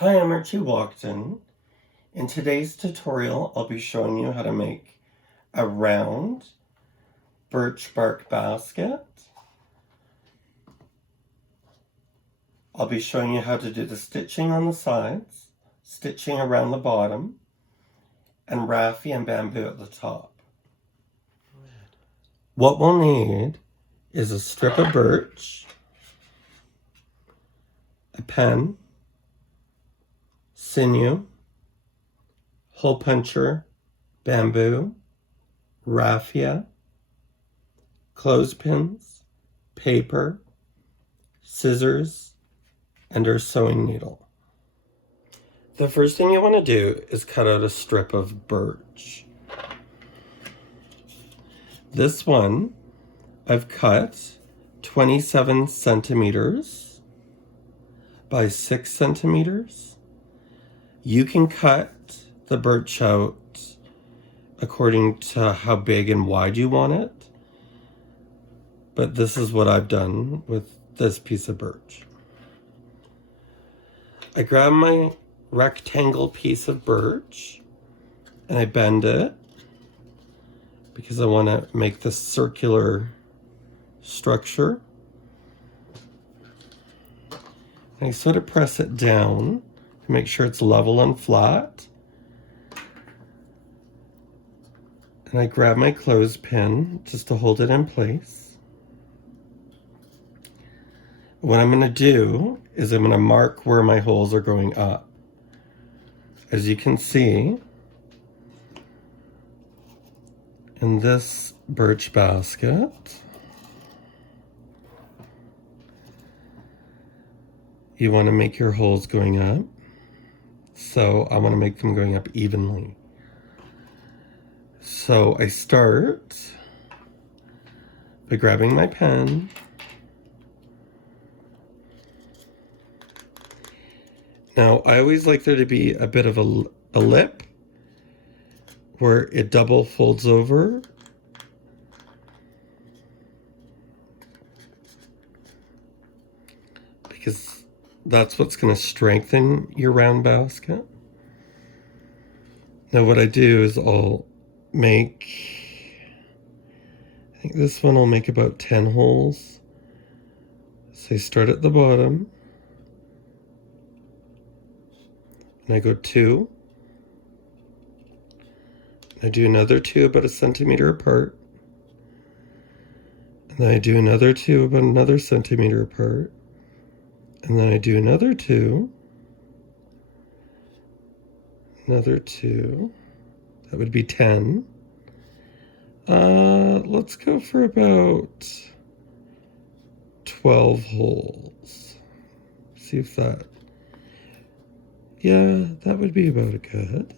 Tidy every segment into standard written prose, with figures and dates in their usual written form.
Hi, I'm Archie Walkton. In today's tutorial, I'll be showing you how to make a round birch bark basket. I'll be showing you how to do the stitching on the sides, stitching around the bottom, and raffia and bamboo at the top. What we'll need is a strip of birch, a pen, sinew, hole puncher, bamboo, raffia, clothespins, paper, scissors, and our sewing needle. The first thing you want to do is cut out a strip of birch. This one I've cut 27 centimeters by 6 centimeters. You can cut the birch out according to how big and wide you want it, but this is what I've done with this piece of birch. I grab my rectangle piece of birch and I bend it because I want to make this circular structure. And I sort of press it down to make sure it's level and flat. And I grab my clothespin just to hold it in place. What I'm going to do is I'm going to mark where my holes are going up. As you can see, in this birch basket, you want to make your holes going up. So I want to make them going up evenly. So I start by grabbing my pen, now I always like there to be a bit of a lip where it double folds over. Because that's what's going to strengthen your round basket. Now what I do is I'll make, I think this one will make about 10 holes. So I start at the bottom, and I go 2. I do another 2 about 1 centimeter apart. And then I do another 2 about another centimeter apart. And then I do another 2. Another 2. That would be 10. Let's go for about 12 holes. See if that, yeah, that would be about good.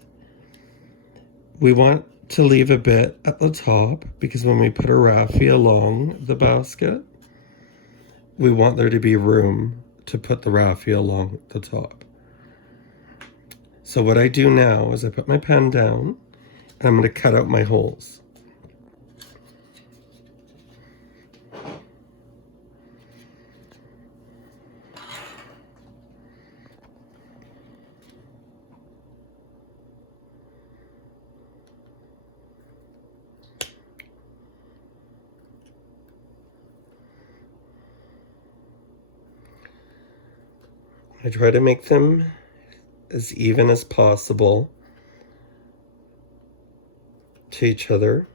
We want to leave a bit at the top because when we put a raffia along the basket, we want there to be room to put the raffia along the top. So what I do now is I put my pen down and I'm going to cut out my holes. I try to make them as even as possible to each other.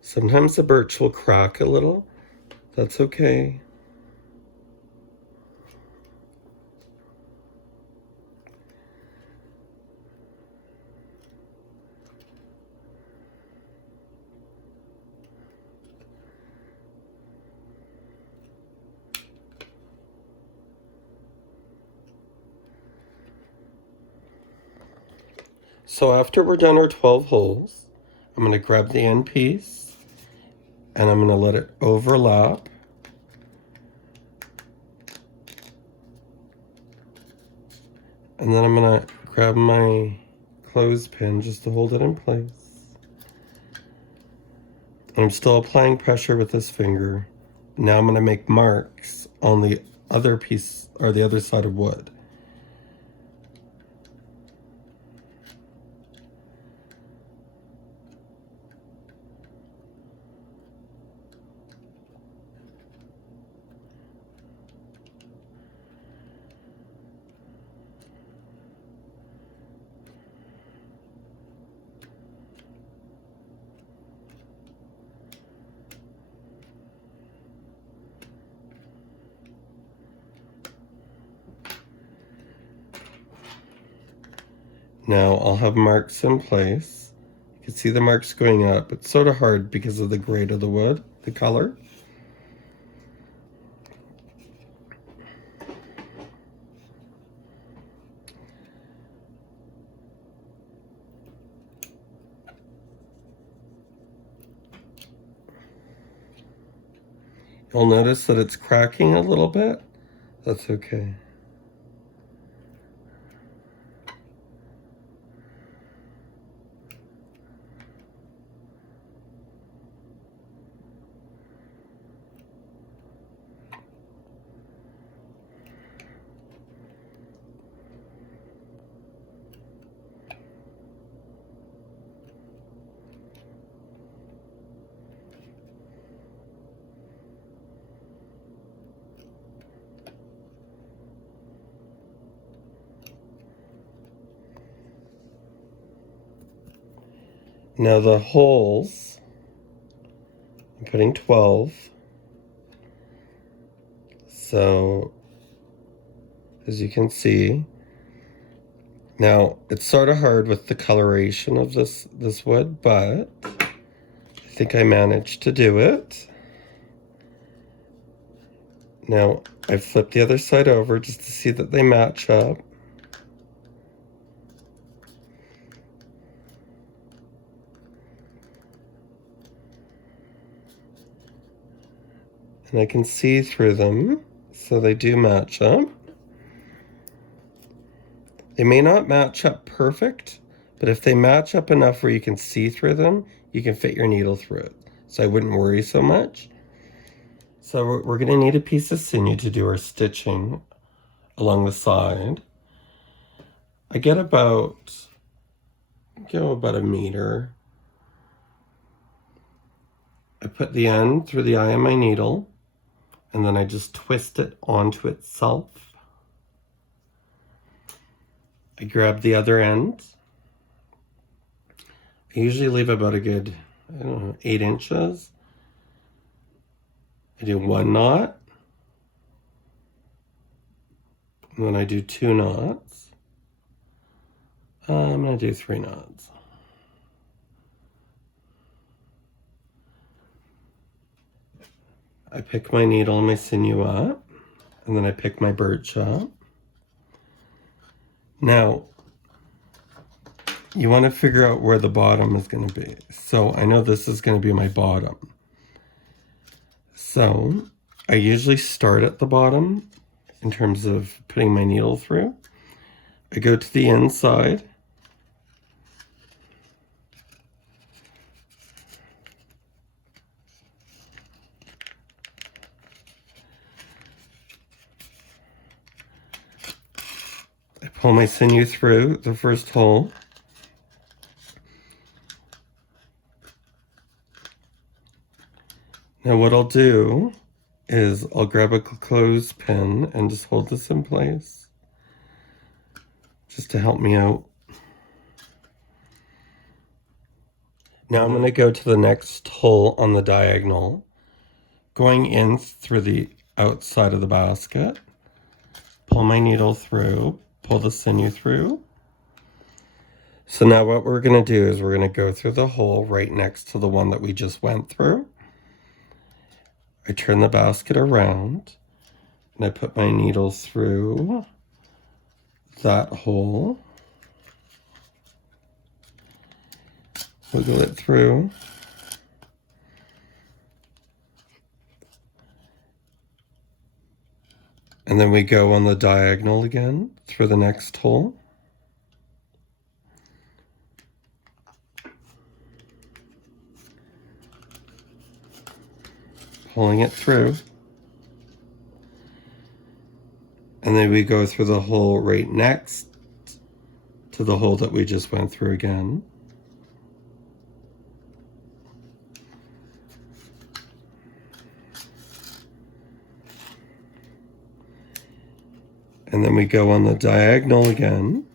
Sometimes the birch will crack a little. That's okay. So after we're done our 12 holes, I'm going to grab the end piece and I'm going to let it overlap. And then I'm going to grab my clothespin just to hold it in place. And I'm still applying pressure with this finger. Now I'm going to make marks on the other piece, or the other side of wood. Now I'll have marks in place. You can see the marks going up. It's sort of hard because of the grade of the wood, the color. You'll notice that it's cracking a little bit. That's okay. Now the holes, I'm putting 12. So, as you can see, now it's sort of hard with the coloration of this wood, but I think I managed to do it. Now I flip the other side over just to see that they match up. And I can see through them, so they do match up. They may not match up perfect, but if they match up enough where you can see through them, you can fit your needle through it. So I wouldn't worry so much. So we're going to need a piece of sinew to do our stitching along the side. I get about a meter. I put the end through the eye of my needle, and then I just twist it onto itself. I grab the other end. I usually leave about a good, 8 inches. I do 1 knot. And then I do 2 knots. I'm going to do 3 knots. I pick my needle and my sinew up, and then I pick my birch up. Now, you want to figure out where the bottom is going to be. So I know this is going to be my bottom. So I usually start at the bottom in terms of putting my needle through. I go to the inside. I pull my sinew through the first hole. Now what I'll do is I'll grab a clothespin and just hold this in place, just to help me out. Now I'm going to go to the next hole on the diagonal, going in through the outside of the basket, pull my needle through, pull the sinew through. So now what we're going to do is we're going to go through the hole right next to the one that we just went through. I turn the basket around and I put my needle through that hole. Wiggle it through. And then we go on the diagonal again through the next hole. pulling it through. And then we go through the hole right next to the hole that we just went through again. And then we go on the diagonal again.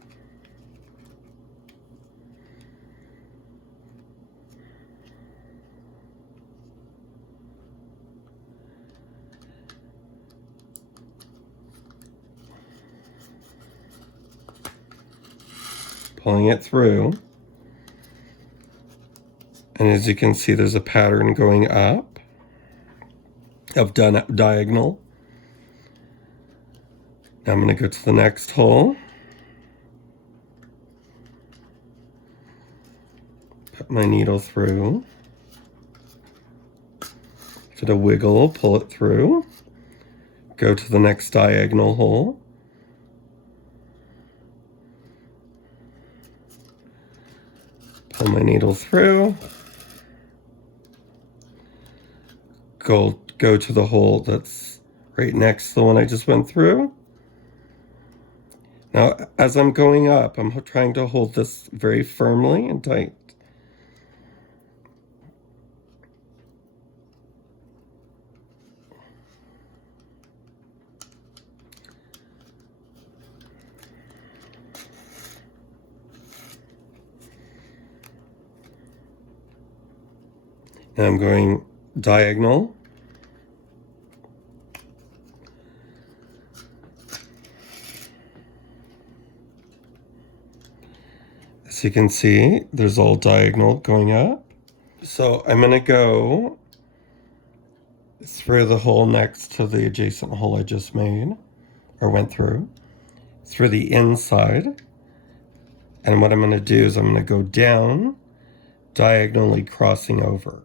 Pulling it through. And as you can see, there's a pattern going up of diagonal. Now I'm going to go to the next hole. Put my needle through. Give it a wiggle, pull it through. Go to the next diagonal hole. Pull my needle through. Go to the hole that's right next to the one I just went through. Now, as I'm going up, I'm trying to hold this very firmly and tight. Now I'm going diagonal. As you can see, there's all diagonal going up. So I'm going to go through the hole next to the adjacent hole I just made, or went through the inside. And what I'm going to do is I'm going to go down, diagonally crossing over.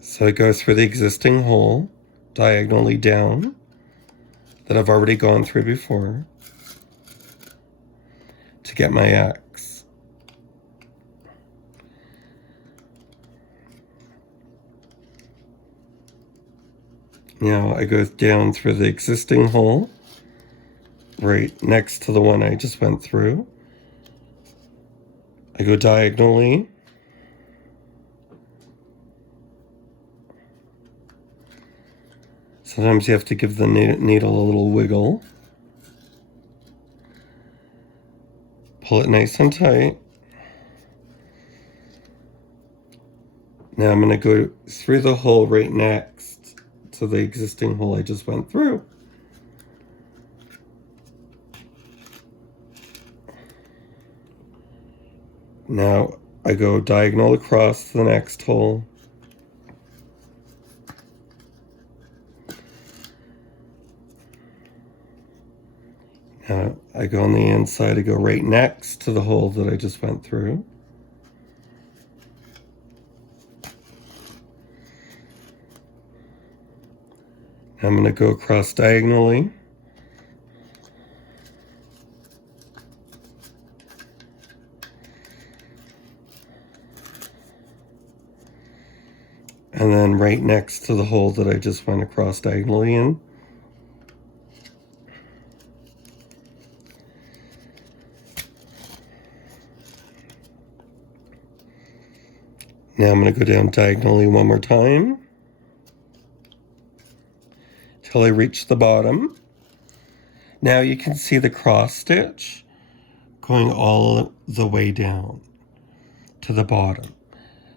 So it goes through the existing hole, diagonally down, that I've already gone through before, to get my X. Now I go down through the existing hole, right next to the one I just went through. I go diagonally. Sometimes you have to give the needle a little wiggle. Pull it nice and tight. Now I'm going to go through the hole right next to the existing hole I just went through. Now I go diagonal across to the next hole. Now I go on the inside, I go right next to the hole that I just went through. Now I'm going to go across diagonally. And then right next to the hole that I just went across diagonally in. Now I'm going to go down diagonally one more time till I reach the bottom. Now you can see the cross stitch going all the way down to the bottom.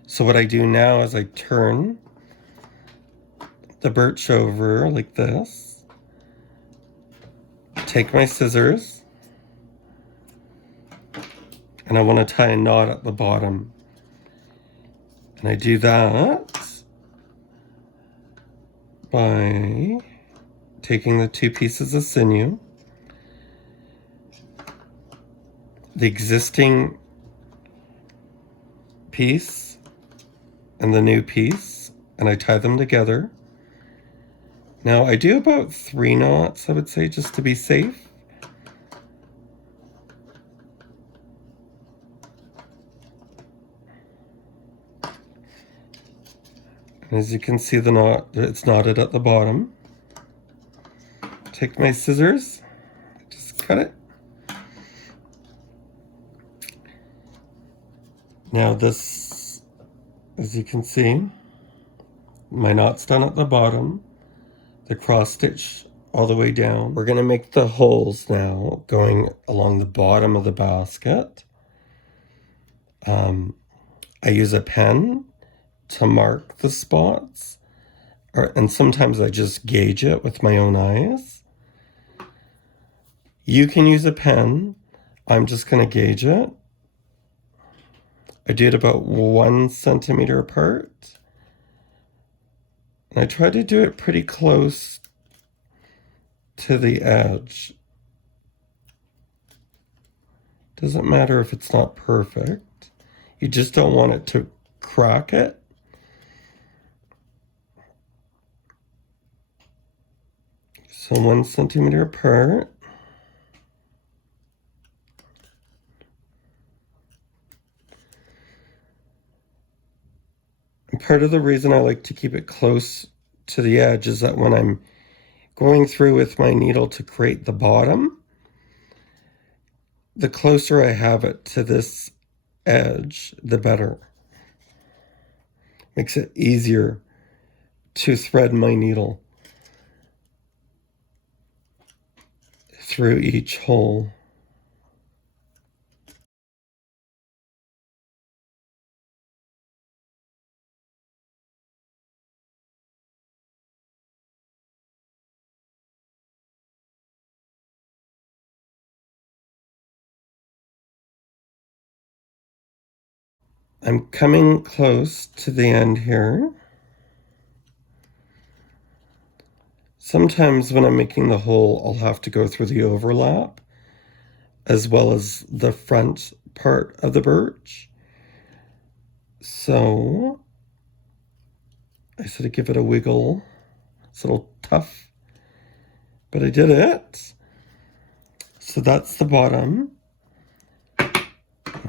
So what I do now is I turn the birch over like this, take my scissors, and I want to tie a knot at the bottom. And I do that by taking the two pieces of sinew, the existing piece and the new piece, and I tie them together. Now I do about 3 knots, I would say, just to be safe. And as you can see, the knot, it's knotted at the bottom. Take my scissors, just cut it. Now this, as you can see, my knot's done at the bottom, the cross stitch all the way down. We're gonna make the holes now going along the bottom of the basket. I use a pen to mark the spots, and sometimes I just gauge it with my own eyes. You can use a pen. I'm just gonna gauge it. I did about 1 centimeter apart. And I try to do it pretty close to the edge. Doesn't matter if it's not perfect. You just don't want it to crack it. So 1 centimeter apart. And part of the reason I like to keep it close to the edge is that when I'm going through with my needle to create the bottom, the closer I have it to this edge, the better. Makes it easier to thread my needle through each hole. I'm coming close to the end here. Sometimes when I'm making the hole, I'll have to go through the overlap as well as the front part of the birch. So I sort of give it a wiggle. It's a little tough, but I did it. So that's the bottom.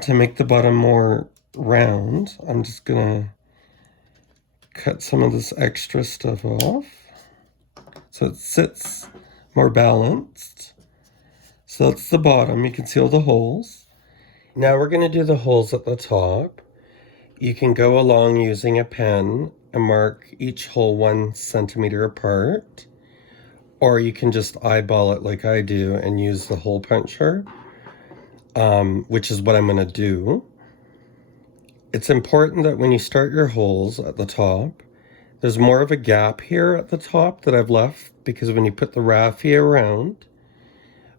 To make the bottom more round, I'm just gonna cut some of this extra stuff off so it sits more balanced. So that's the bottom. You can see all the holes. Now we're gonna do the holes at the top. You can go along using a pen and mark each hole 1 centimeter apart, or you can just eyeball it like I do and use the hole puncher, which is what I'm gonna do. It's important that when you start your holes at the top, there's more of a gap here at the top that I've left, because when you put the raffia around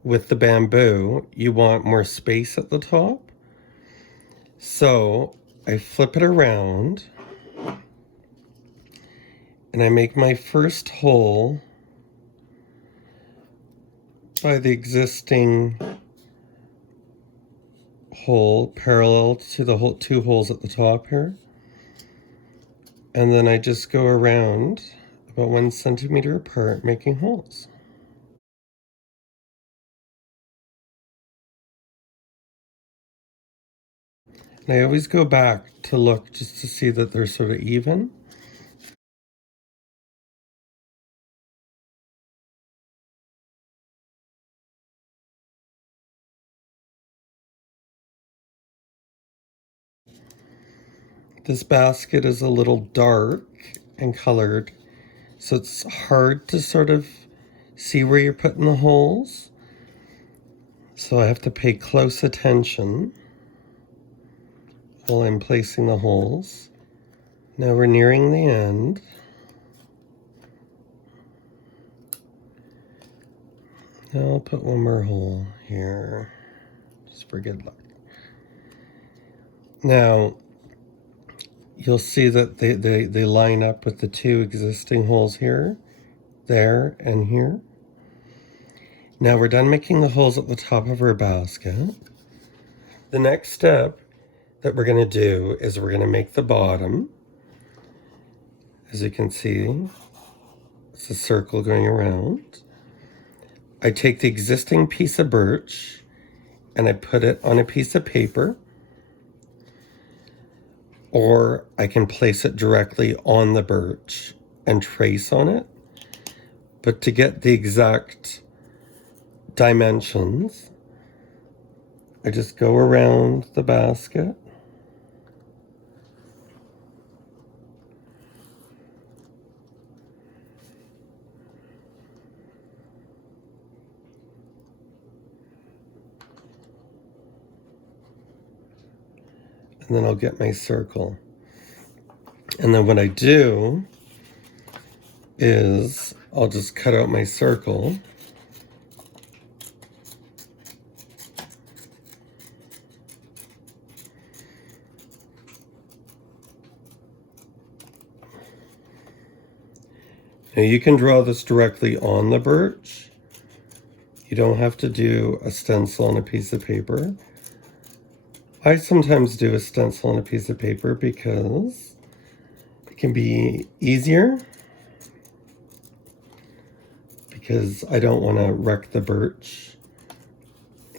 with the bamboo, you want more space at the top. So I flip it around and I make my first hole by the existing hole parallel to the 2 holes at the top here. And then I just go around about 1 centimeter apart making holes. And I always go back to look just to see that they're sort of even. This basket is a little dark and colored, so it's hard to sort of see where you're putting the holes. So I have to pay close attention while I'm placing the holes. Now we're nearing the end. Now I'll put one more hole here, just for good luck. Now, you'll see that they line up with the 2 existing holes here, there, and here. Now we're done making the holes at the top of our basket. The next step that we're gonna do is we're gonna make the bottom. As you can see, it's There's a circle going around. I take the existing piece of birch and I put it on a piece of paper, or I can place it directly on the birch and trace on it. But to get the exact dimensions, I just go around the basket. And then I'll get my circle. And then what I do is I'll just cut out my circle. Now you can draw this directly on the birch. You don't have to do a stencil on a piece of paper. I sometimes do a stencil on a piece of paper because it can be easier, because I don't want to wreck the birch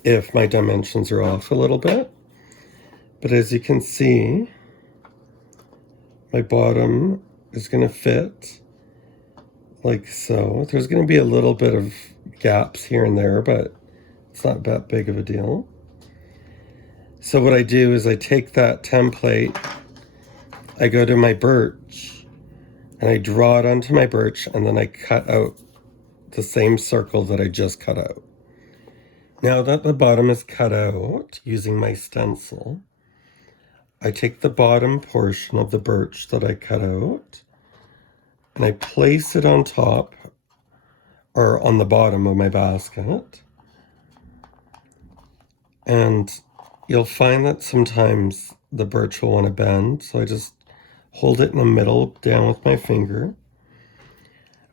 if my dimensions are off a little bit. But as you can see, my bottom is going to fit like so. There's going to be a little bit of gaps here and there, but it's not that big of a deal. So what I do is I take that template, I go to my birch, and I draw it onto my birch, and then I cut out the same circle that I just cut out. Now that the bottom is cut out using my stencil, I take the bottom portion of the birch that I cut out, and I place it on top, or on the bottom of my basket. And you'll find that sometimes the birch will want to bend, so I just hold it in the middle down with my finger.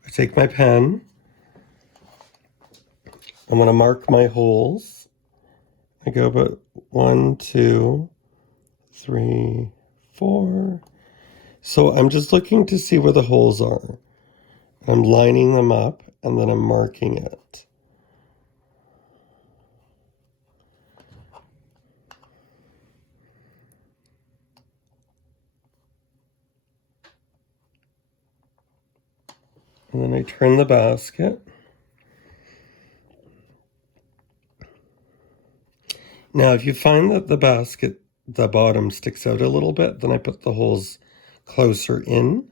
I take my pen. I'm going to mark my holes. I go about 1, 2, 3, 4. So I'm just looking to see where the holes are. I'm lining them up and then I'm marking it. And then I turn the basket. Now, if you find that the basket, the bottom sticks out a little bit, then I put the holes closer in.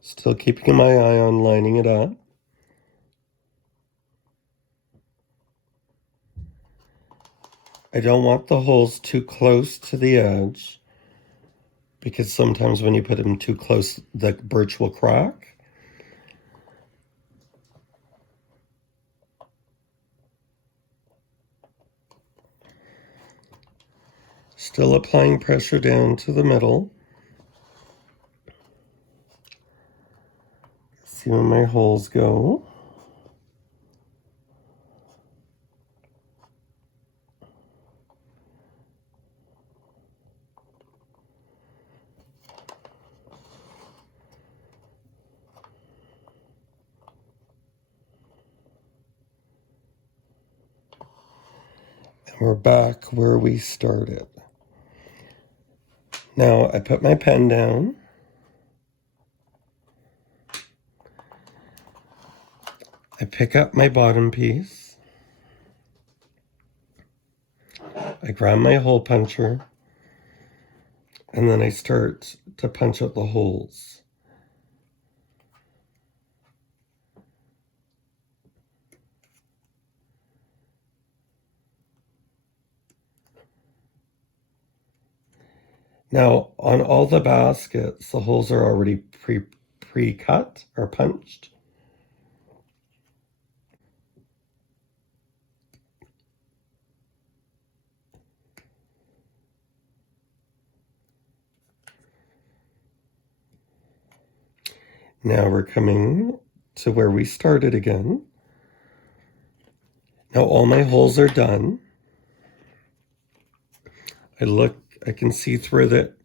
Still keeping my eye on lining it up. I don't want the holes too close to the edge, because sometimes when you put them too close, the birch will crack. Still applying pressure down to the middle. See where my holes go. We're back where we started. Now I put my pen down. I pick up my bottom piece. I grab my hole puncher. And then I start to punch out the holes. Now, on all the baskets, the holes are already pre-cut or punched. Now we're coming to where we started again. Now all my holes are done. I can see through it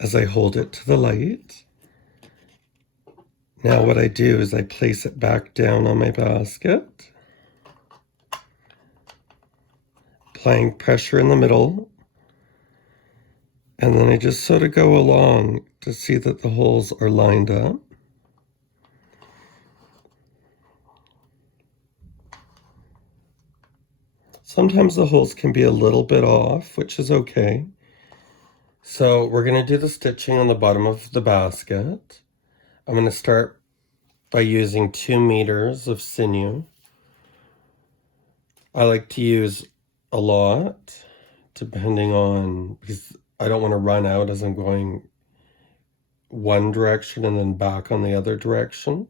as I hold it to the light. Now what I do is I place it back down on my basket, applying pressure in the middle, and then I just sort of go along to see that the holes are lined up. Sometimes the holes can be a little bit off, which is okay. So we're going to do the stitching on the bottom of the basket. I'm going to start by using 2 meters of sinew. I like to use a lot, depending on, because I don't want to run out as I'm going one direction and then back on the other direction.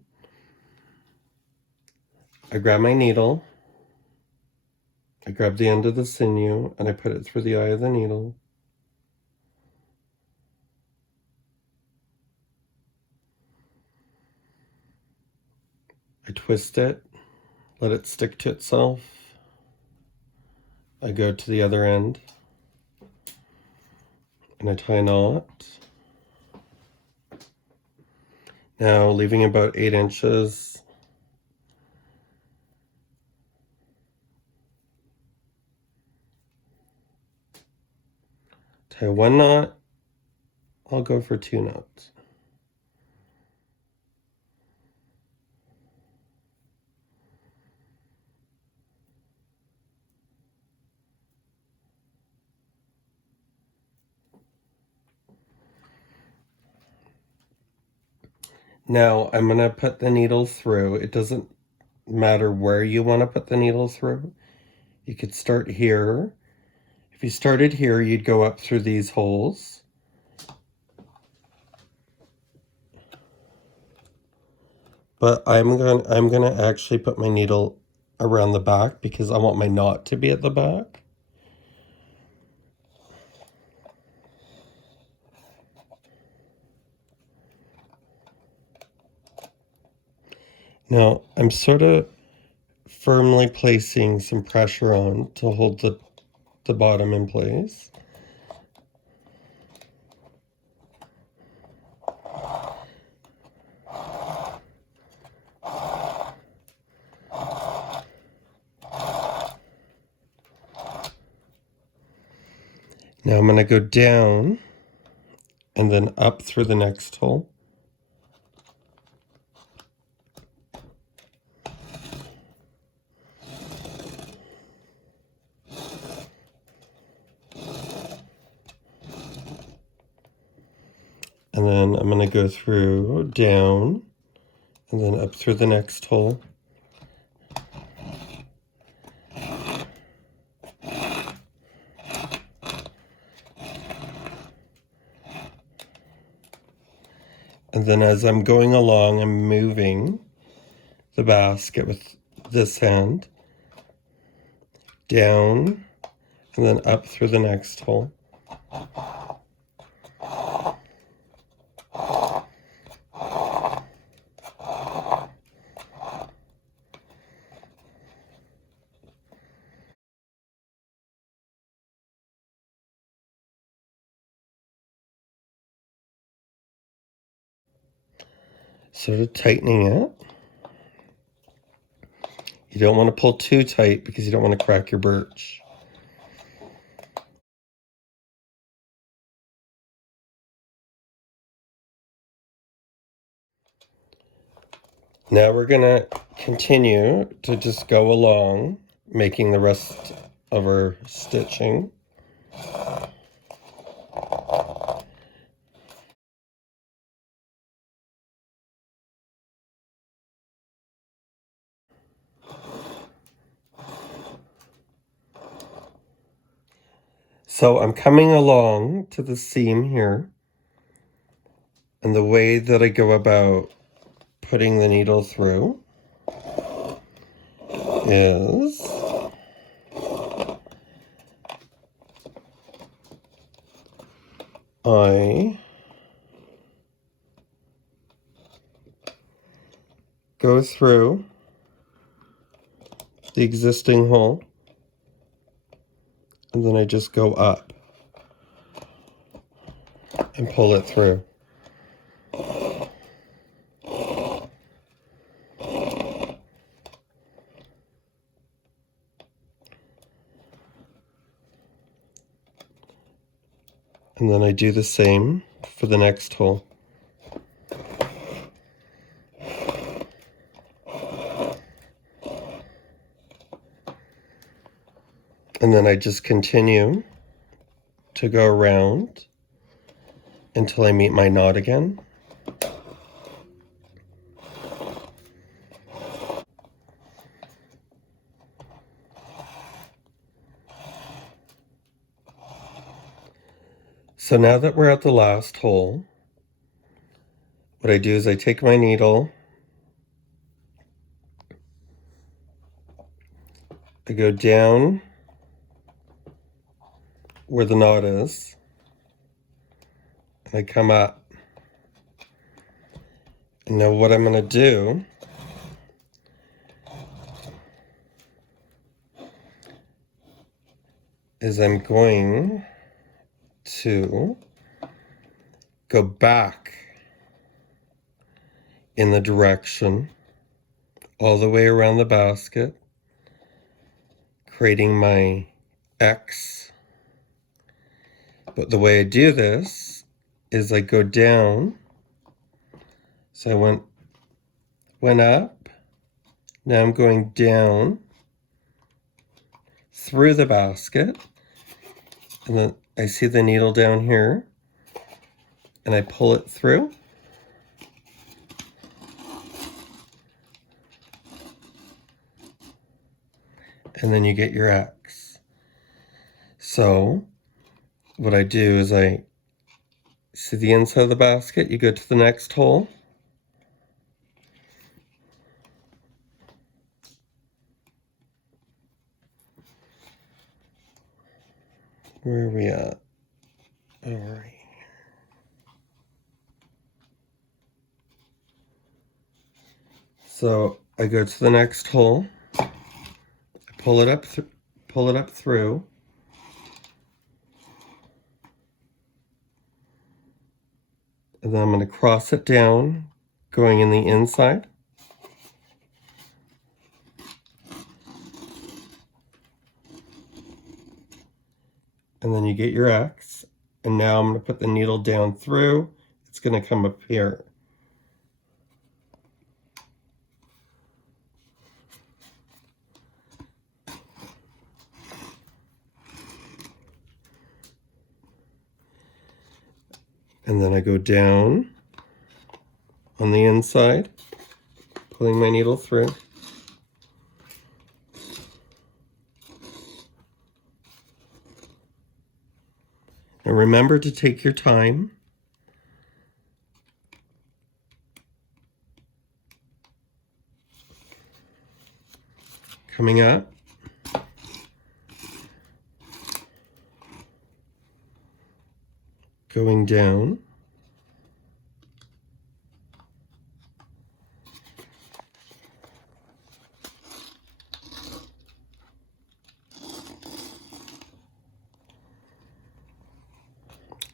I grab my needle, I grab the end of the sinew, and I put it through the eye of the needle. I twist it, let it stick to itself. I go to the other end, and I tie a knot. Now, leaving about 8 inches, tie 1 knot. I'll go for 2 knots. Now I'm going to put the needle through. It doesn't matter where you want to put the needle through. You could start here. If you started here, you'd go up through these holes. But I'm going to actually put my needle around the back because I want my knot to be at the back. Now I'm sort of firmly placing some pressure on to hold the bottom in place. Now I'm going to go down and then up through the next hole. And then I'm going to go through, down, and then up through the next hole. And then as I'm going along, I'm moving the basket with this hand, down, and then up through the next hole. Sort of tightening it. You don't want to pull too tight because you don't want to crack your birch. Now we're going to continue to just go along, making the rest of our stitching. So I'm coming along to the seam here, and the way that I go about putting the needle through is I go through the existing hole, and then I just go up and pull it through. And then I do the same for the next hole. And then I just continue to go around until I meet my knot again. So now that we're at the last hole, what I do is I take my needle, I go down where the knot is, and I come up. And now what I'm going to do is I'm going to go back in the direction all the way around the basket, creating my X. But the way I do this is I go down. So I went up. Now I'm going down through the basket. And then I see the needle down here. And I pull it through. And then you get your X. So what I do is I see the inside of the basket, you go to the next hole. Where are we at? All right. So I go to the next hole, I pull it up through, and then I'm going to cross it down, going in the inside. And then you get your X. And now I'm going to put the needle down through. It's going to come up here. And then I go down on the inside, pulling my needle through. And remember to take your time. Coming up. Going down.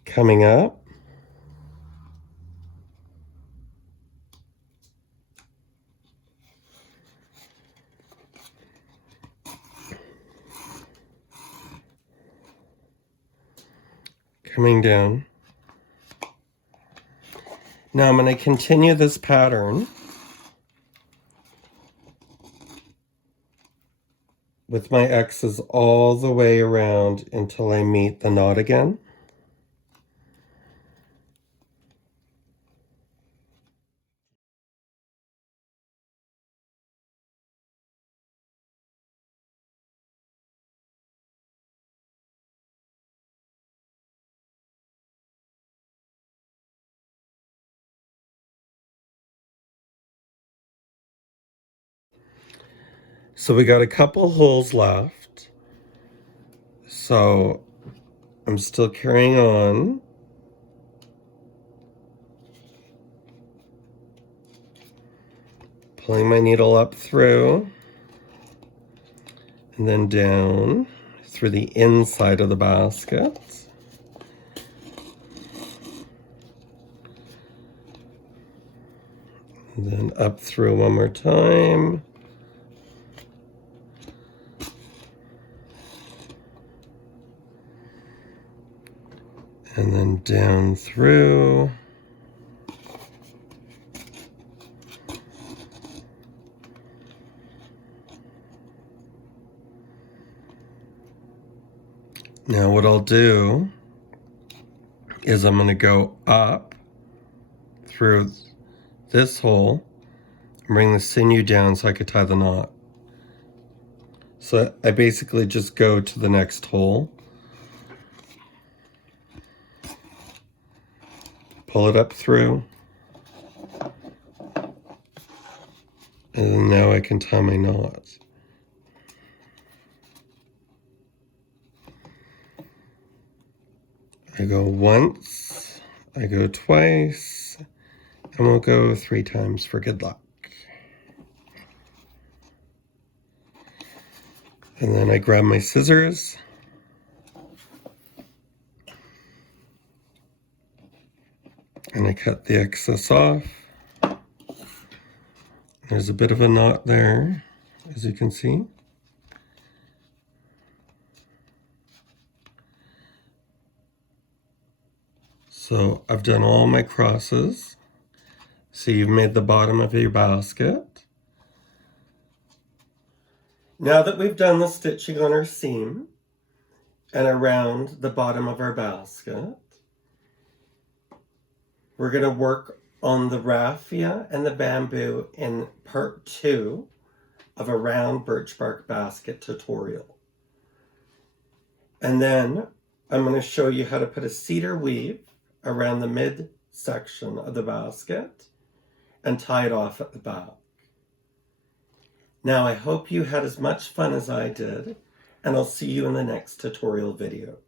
Coming up. Coming down. Now I'm going to continue this pattern with my X's all the way around until I meet the knot again. So we got a couple holes left. So I'm still carrying on. Pulling my needle up through. and then down through the inside of the basket. And then up through one more time. And then down through. Now what I'll do is I'm going to go up through this hole and bring the sinew down so I could tie the knot. So I basically just go to the next hole, pull it up through, and now I can tie my knot. I go once, I go twice, and we'll go 3 times for good luck. And then I grab my scissors, and I cut the excess off. There's a bit of a knot there, as you can see. So I've done all my crosses. So you've made the bottom of your basket. Now that we've done the stitching on our seam and around the bottom of our basket, we're going to work on the raffia and the bamboo in part 2 of a round birch bark basket tutorial. And then I'm going to show you how to put a cedar weave around the mid section of the basket and tie it off at the back. Now I hope you had as much fun as I did, and I'll see you in the next tutorial video.